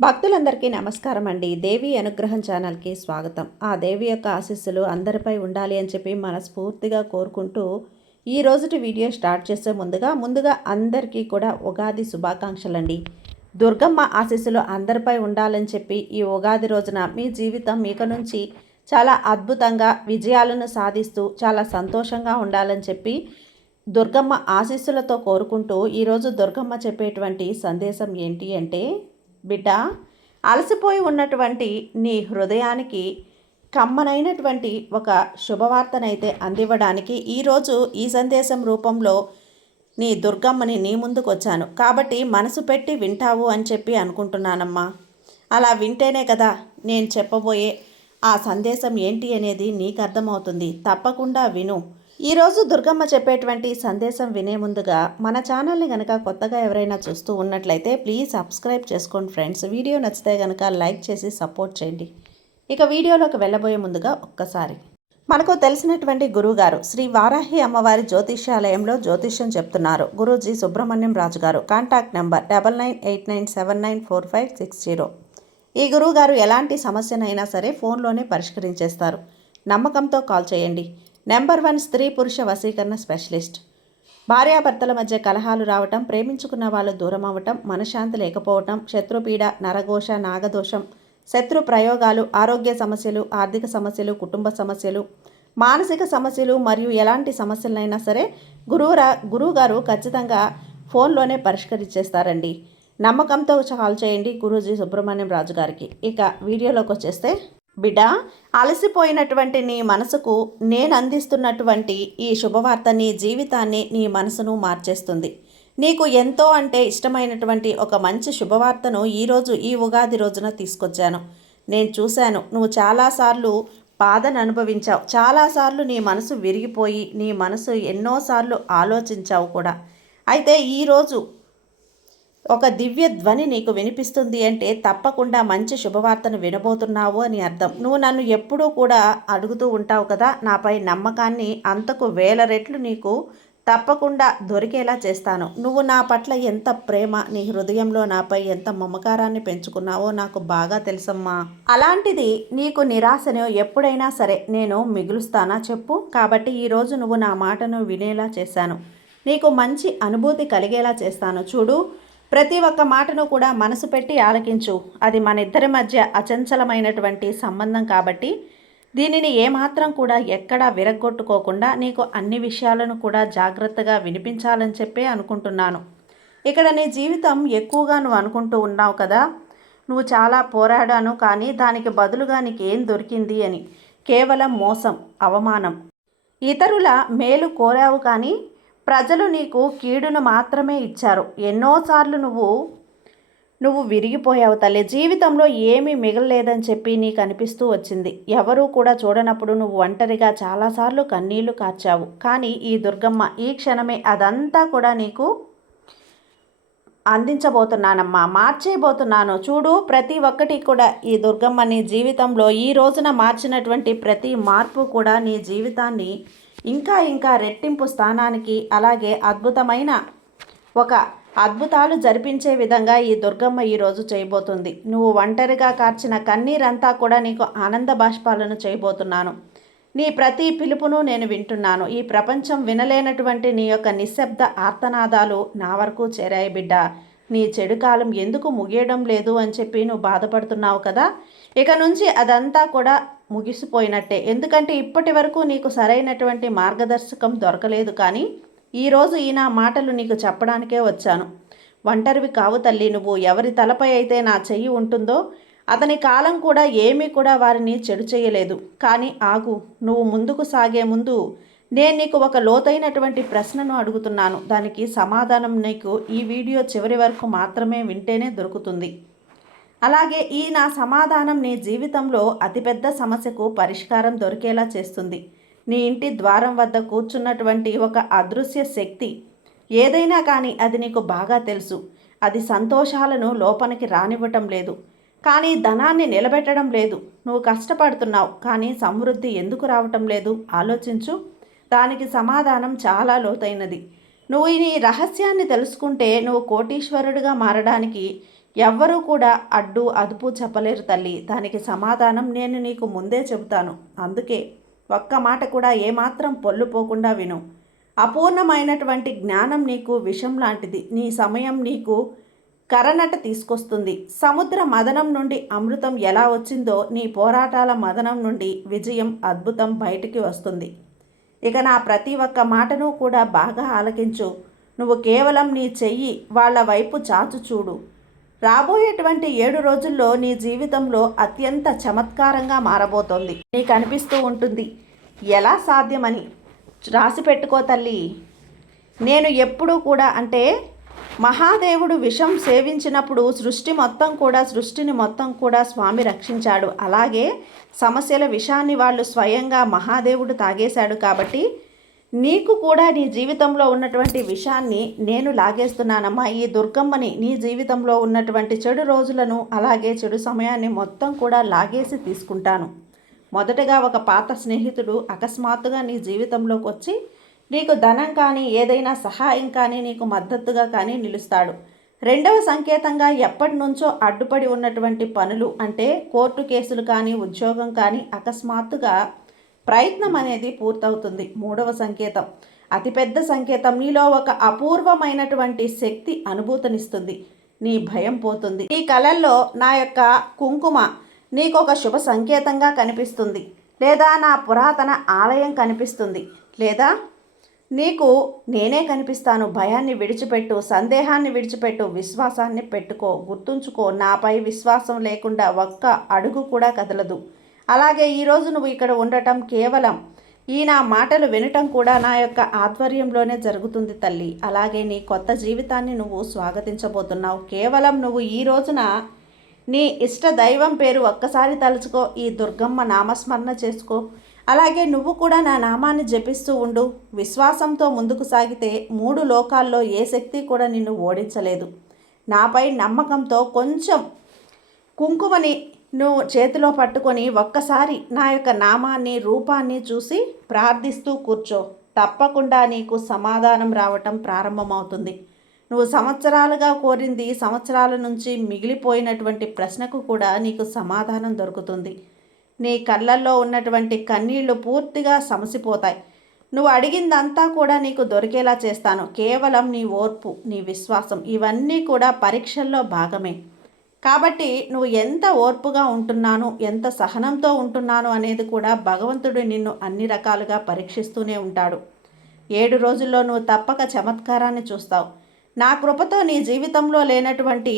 భక్తులందరికీ నమస్కారం అండి. దేవి అనుగ్రహం ఛానల్కి స్వాగతం. ఆ దేవి యొక్క ఆశీస్సులు అందరిపై ఉండాలి అని చెప్పి మనస్ఫూర్తిగా కోరుకుంటూ ఈ రోజుటి వీడియో స్టార్ట్ చేసే ముందుగా అందరికీ కూడా ఉగాది శుభాకాంక్షలండి. దుర్గమ్మ ఆశీస్సులు అందరిపై ఉండాలని చెప్పి ఈ ఉగాది రోజున మీ జీవితం మీక నుంచి చాలా అద్భుతంగా విజయాలను సాధిస్తూ చాలా సంతోషంగా ఉండాలని చెప్పి దుర్గమ్మ ఆశీస్సులతో కోరుకుంటూ ఈరోజు దుర్గమ్మ చెప్పేటువంటి సందేశం ఏంటి అంటే, బిడ్డ, అలసిపోయి ఉన్నటువంటి నీ హృదయానికి కమ్మనైనటువంటి ఒక శుభవార్తనైతే అందివ్వడానికి ఈరోజు ఈ సందేశం రూపంలో నీ దుర్గమ్మని నీ ముందుకు వచ్చాను. కాబట్టి మనసు పెట్టి వింటావు అని చెప్పి అనుకుంటున్నానమ్మా. అలా వింటేనే కదా నేను చెప్పబోయే ఆ సందేశం ఏంటి అనేది నీకు అర్థమవుతుంది. తప్పకుండా విను. ఈరోజు దుర్గమ్మ చెప్పేటువంటి సందేశం వినే ముందుగా మన ఛానల్ని కనుక కొత్తగా ఎవరైనా చూస్తూ ఉన్నట్లయితే ప్లీజ్ సబ్స్క్రైబ్ చేసుకోండి ఫ్రెండ్స్. వీడియో నచ్చితే కనుక లైక్ చేసి సపోర్ట్ చేయండి. ఇక వీడియోలోకి వెళ్ళబోయే ముందుగా ఒక్కసారి మనకు తెలిసినటువంటి గురువుగారు శ్రీ వారాహి అమ్మవారి జ్యోతిష్యాలయంలో జ్యోతిష్యం చెప్తున్నారు. గురూజీ సుబ్రహ్మణ్యం రాజు గారు. Contact number 9989794560. ఈ గురువుగారు ఎలాంటి సమస్యనైనా సరే ఫోన్లోనే పరిష్కరించేస్తారు. నమ్మకంతో కాల్ చేయండి. నెంబర్ 1 స్త్రీ పురుష వశీకరణ స్పెషలిస్ట్. భార్యాభర్తల మధ్య కలహాలు రావటం, ప్రేమించుకున్న వాళ్ళు దూరం అవ్వటం, మనశ్శాంతి లేకపోవటం, శత్రుపీడ, నరఘోష, నాగదోషం, శత్రు ప్రయోగాలు, ఆరోగ్య సమస్యలు, ఆర్థిక సమస్యలు, కుటుంబ సమస్యలు, మానసిక సమస్యలు మరియు ఎలాంటి సమస్యలైనా సరే గురువుగారు ఖచ్చితంగా ఫోన్లోనే పరిష్కరించేస్తారండి. నమ్మకంతో కాల్ చేయండి గురూజీ సుబ్రహ్మణ్యం రాజు గారికి. ఇక వీడియోలోకి వచ్చేస్తే, బిడ్డ, అలసిపోయినటువంటి నీ మనసుకు నేను అందిస్తున్నటువంటి ఈ శుభవార్త నీ జీవితాన్ని, నీ మనసును మార్చేస్తుంది. నీకు ఎంతో అంటే ఇష్టమైనటువంటి ఒక మంచి శుభవార్తను ఈరోజు ఈ ఉగాది రోజున తీసుకొచ్చాను. నేను చూశాను, నువ్వు చాలాసార్లు బాధను అనుభవించావు. చాలాసార్లు నీ మనసు విరిగిపోయి నీ మనసు ఎన్నోసార్లు ఆలోచించావు కూడా. అయితే ఈరోజు ఒక దివ్య ధ్వని నీకు వినిపిస్తుంది అంటే తప్పకుండా మంచి శుభవార్తను వినబోతున్నావు అని అర్థం. నువ్వు నన్ను ఎప్పుడూ కూడా అడుగుతూ ఉంటావు కదా, నాపై నమ్మకాన్ని అంతకు 1000 రెట్లు నీకు తప్పకుండా దొరికేలా చేస్తాను. నువ్వు నా పట్ల ఎంత ప్రేమ, నీ హృదయంలో నాపై ఎంత మమకారాన్ని పెంచుకున్నావో నాకు బాగా తెలుసమ్మా. అలాంటిది నీకు నిరాశను ఎప్పుడైనా సరే నేను మిగులుస్తానా చెప్పు. కాబట్టి ఈరోజు నువ్వు నా మాటను వినేలా చేశాను. నీకు మంచి అనుభూతి కలిగేలా చేస్తాను. చూడు, ప్రతి ఒక్క మాటను కూడా మనసు పెట్టి ఆలకించు. అది మన ఇద్దరి మధ్య అచంచలమైనటువంటి సంబంధం కాబట్టి దీనిని ఏమాత్రం కూడా ఎక్కడా విరగ్గొట్టుకోకుండా నీకు అన్ని విషయాలను కూడా జాగ్రత్తగా వినిపించాలని చెప్పి అనుకుంటున్నాను. ఇక్కడ నీ జీవితం ఎక్కువగా నువ్వు అనుకుంటూ ఉన్నావు కదా, నువ్వు చాలా పోరాడాను కానీ దానికి బదులుగా నీకేం దొరికింది అని. కేవలం మోసం, అవమానం, ఇతరుల మేలు కోరావు కానీ ప్రజలు నీకు కీడును మాత్రమే ఇచ్చారు. ఎన్నోసార్లు నువ్వు విరిగిపోయావు తల్లి. జీవితంలో ఏమీ మిగలలేదని చెప్పి నీకు అనిపిస్తూ వచ్చింది. ఎవరూ కూడా చూడనప్పుడు నువ్వు ఒంటరిగా చాలాసార్లు కన్నీళ్లు కార్చావు. కానీ ఈ దుర్గమ్మ ఈ క్షణమే అదంతా కూడా నీకు అందించబోతున్నానమ్మా, మార్చేయబోతున్నాను. చూడు, ప్రతి ఒక్కటి కూడా ఈ దుర్గమ్మ నీ జీవితంలో ఈ రోజున మార్చినటువంటి ప్రతి మార్పు కూడా నీ జీవితాన్ని ఇంకా రెట్టింపు స్థానానికి, అలాగే అద్భుతాలు జరిపించే విధంగా ఈ దుర్గమ్మ ఈరోజు చేయబోతుంది. నువ్వు ఒంటరిగా కార్చిన కన్నీరంతా కూడా నీకు ఆనంద బాష్పాలను చేయబోతున్నాను. నీ ప్రతి పిలుపును నేను వింటున్నాను. ఈ ప్రపంచం వినలేనటువంటి నీ యొక్క నిశ్శబ్ద ఆర్తనాదాలు నా వరకు చేరాయి బిడ్డ. నీ చెడు కాలం ఎందుకు ముగియడం లేదు అని చెప్పి నువ్వు బాధపడుతున్నావు కదా, ఇక నుంచి అదంతా కూడా ముగిసిపోయినట్టే. ఎందుకంటే ఇప్పటి వరకు నీకు సరైనటువంటి మార్గదర్శకం దొరకలేదు. కానీ ఈరోజు ఈ నా మాటలు నీకు చెప్పడానికే వచ్చాను. ఒంటరివి కావు తల్లి. నువ్వు ఎవరి తలపై అయితే నా చెయ్యి ఉంటుందో అతని కాలం కూడా ఏమీ కూడా వారిని చెడు చేయలేదు. కానీ ఆగు, నువ్వు ముందుకు సాగే ముందు నేను నీకు ఒక లోతైనటువంటి ప్రశ్నను అడుగుతున్నాను. దానికి సమాధానం నీకు ఈ వీడియో చివరి వరకు మాత్రమే వింటేనే దొరుకుతుంది. అలాగే ఈ నా సమాధానం నీ జీవితంలో అతిపెద్ద సమస్యకు పరిష్కారం దొరికేలా చేస్తుంది. నీ ఇంటి ద్వారం వద్ద కూర్చున్నటువంటి ఒక అదృశ్య శక్తి ఏదైనా కానీ అది నీకు బాగా తెలుసు. అది సంతోషాలను లోపలికి రానివ్వటం లేదు, కానీ ధనాన్ని నిలబెట్టడం లేదు. నువ్వు కష్టపడుతున్నావు కానీ సమృద్ధి ఎందుకు రావటం లేదు ఆలోచించు. దానికి సమాధానం చాలా లోతైనది. నువ్వు ఈ రహస్యాన్ని తెలుసుకుంటే నువ్వు కోటీశ్వరుడిగా మారడానికి ఎవ్వరూ కూడా అడ్డు అదుపు చెప్పలేరు తల్లి. దానికి సమాధానం నేను నీకు ముందే చెబుతాను. అందుకే ఒక్క మాట కూడా ఏమాత్రం పొల్లుపోకుండా విను. అపూర్ణమైనటువంటి జ్ఞానం నీకు విషం లాంటిది. నీ సమయం నీకు కరనట తీసుకొస్తుంది. సముద్ర మదనం నుండి అమృతం ఎలా వచ్చిందో నీ పోరాటాల మదనం నుండి విజయం అద్భుతం బయటికి వస్తుంది. ఇక నా ప్రతి ఒక్క మాటను కూడా బాగా ఆలకించు. నువ్వు కేవలం నీ చెయ్యి వాళ్ళ వైపు చాచు చూడు. రాబోయేటువంటి 7 రోజుల్లో నీ జీవితంలో అత్యంత చమత్కారంగా మారబోతోంది. నీకు అనిపిస్తూ ఉంటుంది ఎలా సాధ్యమని. రాసి పెట్టుకో తల్లి. నేను ఎప్పుడూ కూడా అంటే మహాదేవుడు విషం సేవించినప్పుడు సృష్టిని మొత్తం కూడా స్వామి రక్షించాడు. అలాగే సమస్యల విషాన్ని వాళ్ళు స్వయంగా మహాదేవుడు తాగేశాడు. కాబట్టి నీకు కూడా నీ జీవితంలో ఉన్నటువంటి విషాన్ని నేను లాగేస్తున్నానమ్మా. ఈ దుర్గమ్మని నీ జీవితంలో ఉన్నటువంటి చెడు రోజులను అలాగే చెడు సమయాన్ని మొత్తం కూడా లాగేసి తీసుకుంటాను. మొదటగా ఒక పాత స్నేహితుడు అకస్మాత్తుగా నీ జీవితంలోకి వచ్చి నీకు ధనం కానీ ఏదైనా సహాయం కానీ నీకు మద్దతుగా కానీ నిలుస్తాడు. రెండవ సంకేతంగా ఎప్పటి నుంచో అడ్డుపడి ఉన్నటువంటి పనులు అంటే కోర్టు కేసులు కానీ ఉద్యోగం కానీ అకస్మాత్తుగా ప్రయత్నం అనేది పూర్తవుతుంది. మూడవ సంకేతం అతిపెద్ద సంకేతం, నీలో ఒక అపూర్వమైనటువంటి శక్తి అనుభూతినిస్తుంది. నీ భయం పోతుంది. నీ కళల్లో నా యొక్క కుంకుమ నీకు ఒక శుభ సంకేతంగా కనిపిస్తుంది, లేదా నా పురాతన ఆలయం కనిపిస్తుంది, లేదా నీకు నేనే కనిపిస్తాను. భయాన్ని విడిచిపెట్టు, సందేహాన్ని విడిచిపెట్టు, విశ్వాసాన్ని పెట్టుకో. గుర్తుంచుకో, నాపై విశ్వాసం లేకుండా ఒక్క అడుగు కూడా కదలదు. అలాగే ఈరోజు నువ్వు ఇక్కడ ఉండటం కేవలం ఈ నా మాటలు వినటం కూడా నా యొక్క ఆధ్వర్యంలోనే జరుగుతుంది తల్లి. అలాగే నీ కొత్త జీవితాన్ని నువ్వు స్వాగతించబోతున్నావు. కేవలం నువ్వు ఈ రోజున నీ ఇష్ట దైవం పేరు ఒక్కసారి తలుచుకో. ఈ దుర్గమ్మ నామస్మరణ చేసుకో. అలాగే నువ్వు కూడా నా నామాన్ని జపిస్తూ ఉండు. విశ్వాసంతో ముందుకు సాగితే 3 లోకాల్లో ఏ శక్తి కూడా నిన్ను ఓడించలేదు. నాపై నమ్మకంతో కొంచెం కుంకుమని నువ్వు చేతిలో పట్టుకొని ఒక్కసారి నా యొక్క నామాన్ని రూపాన్ని చూసి ప్రార్థిస్తూ కూర్చో. తప్పకుండా నీకు సమాధానం రావటం ప్రారంభమవుతుంది. నువ్వు సంవత్సరాలుగా కోరింది, సంవత్సరాల నుంచి మిగిలిపోయినటువంటి ప్రశ్నకు కూడా నీకు సమాధానం దొరుకుతుంది. నీ కళ్ళల్లో ఉన్నటువంటి కన్నీళ్లు పూర్తిగా సమసిపోతాయి. నువ్వు అడిగిందంతా కూడా నీకు దొరికేలా చేస్తాను. కేవలం నీ ఓర్పు, నీ విశ్వాసం ఇవన్నీ కూడా పరీక్షల్లో భాగమే. కాబట్టి నువ్వు ఎంత ఓర్పుగా ఉంటున్నాను, ఎంత సహనంతో ఉంటున్నాను అనేది కూడా భగవంతుడు నిన్ను అన్ని రకాలుగా పరీక్షిస్తూనే ఉంటాడు. 7 రోజుల్లో నువ్వు తప్పక చమత్కారాన్ని చూస్తావు. నా కృపతో నీ జీవితంలో లేనటువంటి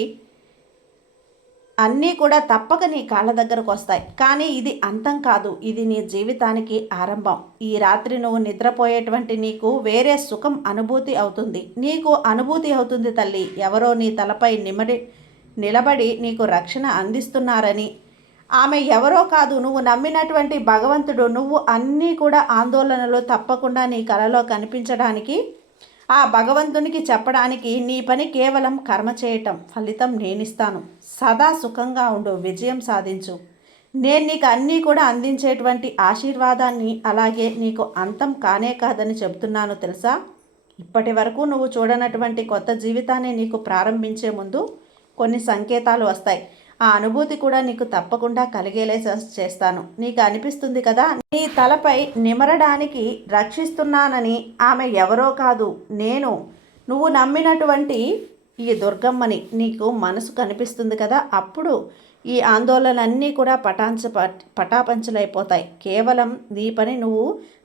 అన్నీ కూడా తప్పక నీ కాళ్ళ దగ్గరకు వస్తాయి. కానీ ఇది అంతం కాదు, ఇది నీ జీవితానికి ఆరంభం. ఈ రాత్రి నువ్వు నిద్రపోయేటువంటి నీకు వేరే సుఖం అనుభూతి అవుతుంది. నీకు అనుభూతి అవుతుంది తల్లి, ఎవరో నీ తలపై నిలబడి నీకు రక్షణ అందిస్తున్నారని. ఆమె ఎవరో కాదు, నువ్వు నమ్మినటువంటి భగవంతుడు. నువ్వు అన్నీ కూడా ఆందోళనలు తప్పకుండా నీ కలలో కనిపించడానికి, ఆ భగవంతునికి చెప్పడానికి నీ పని కేవలం కర్మ చేయటం. ఫలితం నేనిస్తాను. సదా సుఖంగా ఉండు, విజయం సాధించు. నేను నీకు అన్నీ కూడా అందించేటువంటి ఆశీర్వాదాన్ని, అలాగే నీకు అంతం కానే కాదని చెబుతున్నాను తెలుసా. ఇప్పటి వరకు నువ్వు చూడనటువంటి కొత్త జీవితాన్ని నీకు ప్రారంభించే ముందు కొన్ని సంకేతాలు వస్తాయి. ఆ అనుభూతి కూడా నీకు తప్పకుండా కలిగేలా చేస్తాను. నీకు అనిపిస్తుంది కదా, నీ తలపై నిమరడానికి రక్షిస్తున్నానని. ఆమె ఎవరో కాదు, నేను. నువ్వు నమ్మినటువంటి ఈ దుర్గమ్మని. నీకు మనసు కనిపిస్తుంది కదా, అప్పుడు ఈ ఆందోళనలన్నీ కూడా పటాపంచలైపోతాయి. కేవలం నీ పని నువ్వు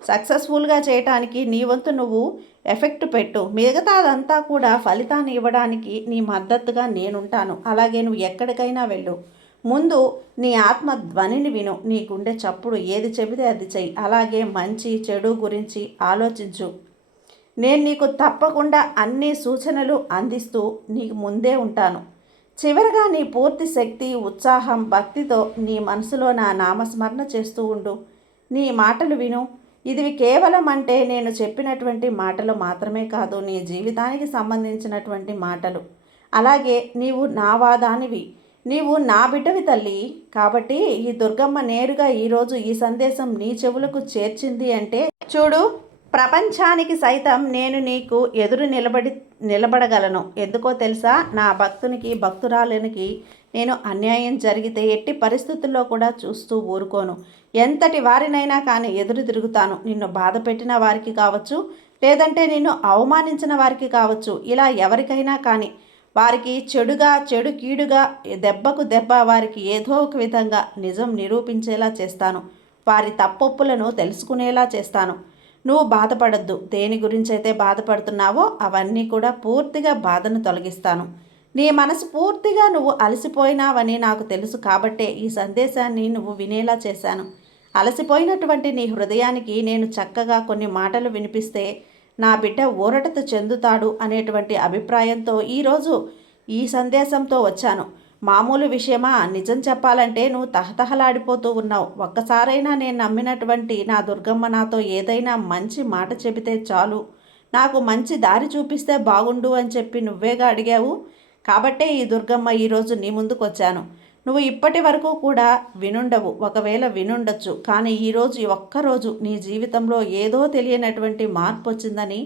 సక్సెస్ఫుల్గా చేయటానికి నీ వంతు నువ్వు ఎఫెక్ట్ పెట్టు. మిగతాదంతా కూడా ఫలితాన్ని ఇవ్వడానికి నీ మద్దతుగా నేనుంటాను. అలాగే నువ్వు ఎక్కడికైనా వెళ్ళు, ముందు నీ ఆత్మ ధ్వనిని విను. నీ గుండె చప్పుడు ఏది చెబితే అది చెయ్యి. అలాగే మంచి చెడు గురించి ఆలోచించు. నేను నీకు తప్పకుండా అన్ని సూచనలు అందిస్తూ నీకు ముందే ఉంటాను. చివరగా నీ పూర్తి శక్తి, ఉత్సాహం, భక్తితో నీ మనసులో నా నామస్మరణ చేస్తూ ఉండు. నీ మాటలు విను. ఇది కేవలం అంటే నేను చెప్పినటువంటి మాటలు మాత్రమే కాదు, నీ జీవితానికి సంబంధించినటువంటి మాటలు. అలాగే నీవు నా వాదానివి, నీవు నా బిడ్డవి తల్లి. కాబట్టి ఈ దుర్గమ్మ నేరుగా ఈరోజు ఈ సందేశం నీ చెవులకు చేర్చింది అంటే చూడు, ప్రపంచానికి సైతం నేను నీకు ఎదురు నిలబడగలను. ఎందుకో తెలుసా? నా భక్తునికి భక్తురాలినికి నేను అన్యాయం జరిగితే ఎట్టి పరిస్థితుల్లో కూడా చూస్తూ ఊరుకోను. ఎంతటి వారినైనా కానీ ఎదురు తిరుగుతాను. నిన్ను బాధ పెట్టిన వారికి కావచ్చు, లేదంటే నిన్ను అవమానించిన వారికి కావచ్చు, ఇలా ఎవరికైనా కానీ వారికి చెడుగా చెడు కీడుగా దెబ్బకు దెబ్బ వారికి ఏదో ఒక విధంగా నిజం నిరూపించేలా చేస్తాను. వారి తప్పొప్పులను తెలుసుకునేలా చేస్తాను. నువ్వు బాధపడద్దు. దేని గురించైతే బాధపడుతున్నావో అవన్నీ కూడా పూర్తిగా బాధను తొలగిస్తాను. నీ మనసు పూర్తిగా నువ్వు అలసిపోయినావని నాకు తెలుసు కాబట్టే ఈ సందేశాన్ని నువ్వు వినేలా చేశాను. అలసిపోయినటువంటి నీ హృదయానికి నేను చక్కగా కొన్ని మాటలు వినిపిస్తే నా బిడ్డ ఊరటత చెందుతాడు అనేటువంటి అభిప్రాయంతో ఈరోజు ఈ సందేశంతో వచ్చాను. మామూలు విషయమా? నిజం చెప్పాలంటే నువ్వు తహతహలాడిపోతూ ఉన్నావు. ఒక్కసారైనా నేను నమ్మినటువంటి నా దుర్గమ్మ నాతో ఏదైనా మంచి మాట చెబితే చాలు, నాకు మంచి దారి చూపిస్తే బాగుండు అని చెప్పి నువ్వేగా అడిగావు. కాబట్టే ఈ దుర్గమ్మ ఈరోజు నీ ముందుకు వచ్చాను. నువ్వు ఇప్పటి వరకు కూడా వినుండవు, ఒకవేళ వినుండొచ్చు. కానీ ఈరోజు ఒక్కరోజు నీ జీవితంలో ఏదో తెలియనటువంటి మార్పు వచ్చిందని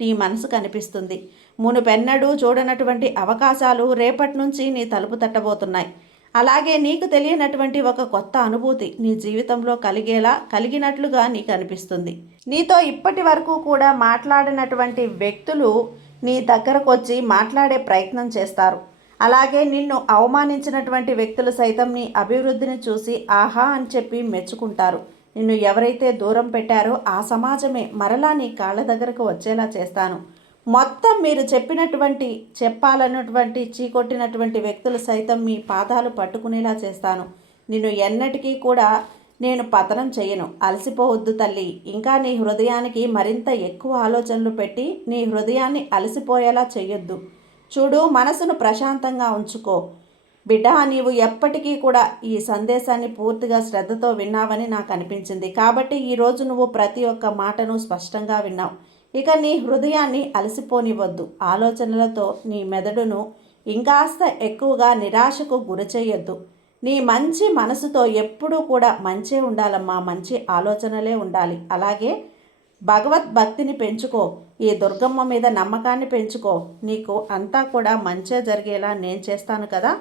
నీ మనసు కనిపిస్తుంది. మునుపెన్నడూ చూడనటువంటి అవకాశాలు రేపటి నుంచి నీ తలుపు తట్టబోతున్నాయి. అలాగే నీకు తెలియనటువంటి ఒక కొత్త అనుభూతి నీ జీవితంలో కలిగినట్లుగా నీకు అనిపిస్తుంది. నీతో ఇప్పటి వరకు కూడా మాట్లాడినటువంటి వ్యక్తులు నీ దగ్గరకు వచ్చి మాట్లాడే ప్రయత్నం చేస్తారు. అలాగే నిన్ను అవమానించినటువంటి వ్యక్తులు సైతం నీ అభివృద్ధిని చూసి ఆహా అని చెప్పి మెచ్చుకుంటారు. నిన్ను ఎవరైతే దూరం పెట్టారో ఆ సమాజమే మరలా నీ కాళ్ళ దగ్గరకు వచ్చేలా చేస్తాను. మొత్తం మీరు చెప్పాలన్నటువంటి చీకొట్టినటువంటి వ్యక్తులు సైతం మీ పాదాలు పట్టుకునేలా చేస్తాను. నిన్ను ఎన్నటికీ కూడా నేను పతనం చేయను. అలసిపోవద్దు తల్లి. ఇంకా నీ హృదయానికి మరింత ఎక్కువ ఆలోచనలు పెట్టి నీ హృదయాన్ని అలసిపోయేలా చేయొద్దు. చూడు, మనసును ప్రశాంతంగా ఉంచుకో. బిడ్డ, నీవు ఎప్పటికీ కూడా ఈ సందేశాన్ని పూర్తిగా శ్రద్ధతో విన్నావని నాకు అనిపించింది. కాబట్టి ఈరోజు నువ్వు ప్రతి ఒక్క మాటను స్పష్టంగా విన్నావు. ఇక నీ హృదయాన్ని అలసిపోనివ్వద్దు. ఆలోచనలతో నీ మెదడును ఇంకాస్త ఎక్కువగా నిరాశకు గురి చేయొద్దు. నీ మంచి మనసుతో ఎప్పుడూ కూడా మంచే ఉండాలమ్మా, మంచి ఆలోచనలే ఉండాలి. అలాగే భగవద్భక్తిని పెంచుకో. ఈ దుర్గమ్మ మీద నమ్మకాన్ని పెంచుకో. నీకు అంతా కూడా మంచే జరిగేలా నేను చేస్తాను కదా.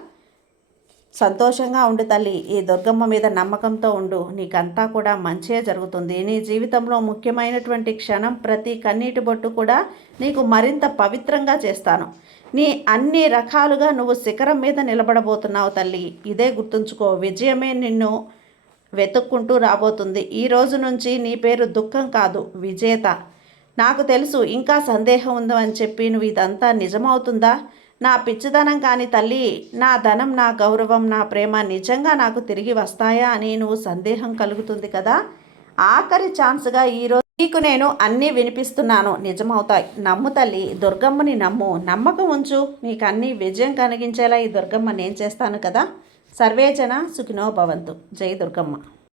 సంతోషంగా ఉండు తల్లి. ఈ దుర్గమ్మ మీద నమ్మకంతో ఉండు. నీకంతా కూడా మంచే జరుగుతుంది. నీ జీవితంలో ముఖ్యమైనటువంటి క్షణం, ప్రతి కన్నీటి బొట్టు కూడా నీకు మరింత పవిత్రంగా చేస్తాను. నీ అన్ని రకాలుగా నువ్వు శిఖరం మీద నిలబడబోతున్నావు తల్లి. ఇదే గుర్తుంచుకో. విజయమే నిన్ను వెతుక్కుంటూ రాబోతుంది. ఈ రోజు నుంచి నీ పేరు దుఃఖం కాదు, విజేత. నాకు తెలుసు ఇంకా సందేహం ఉందో అని చెప్పి నువ్వు ఇదంతా నిజమవుతుందా? నా పిచ్చిదనం కానీ తల్లి, నా ధనం, నా గౌరవం, నా ప్రేమ నిజంగా నాకు తిరిగి వస్తాయా అని నువ్వు సందేహం కలుగుతుంది కదా. ఆఖరి ఛాన్స్గా ఈరోజు నీకు నేను అన్నీ వినిపిస్తున్నాను. నిజమవుతాయి. నమ్ము తల్లి. దుర్గమ్మని నమ్ము. నమ్మకం ఉంచు. నీకు అన్నీ విజయం కలిగించేలా ఈ దుర్గమ్మ నేను చేస్తాను కదా. సర్వేజన సుఖినో భవంతు. జై దుర్గమ్మ.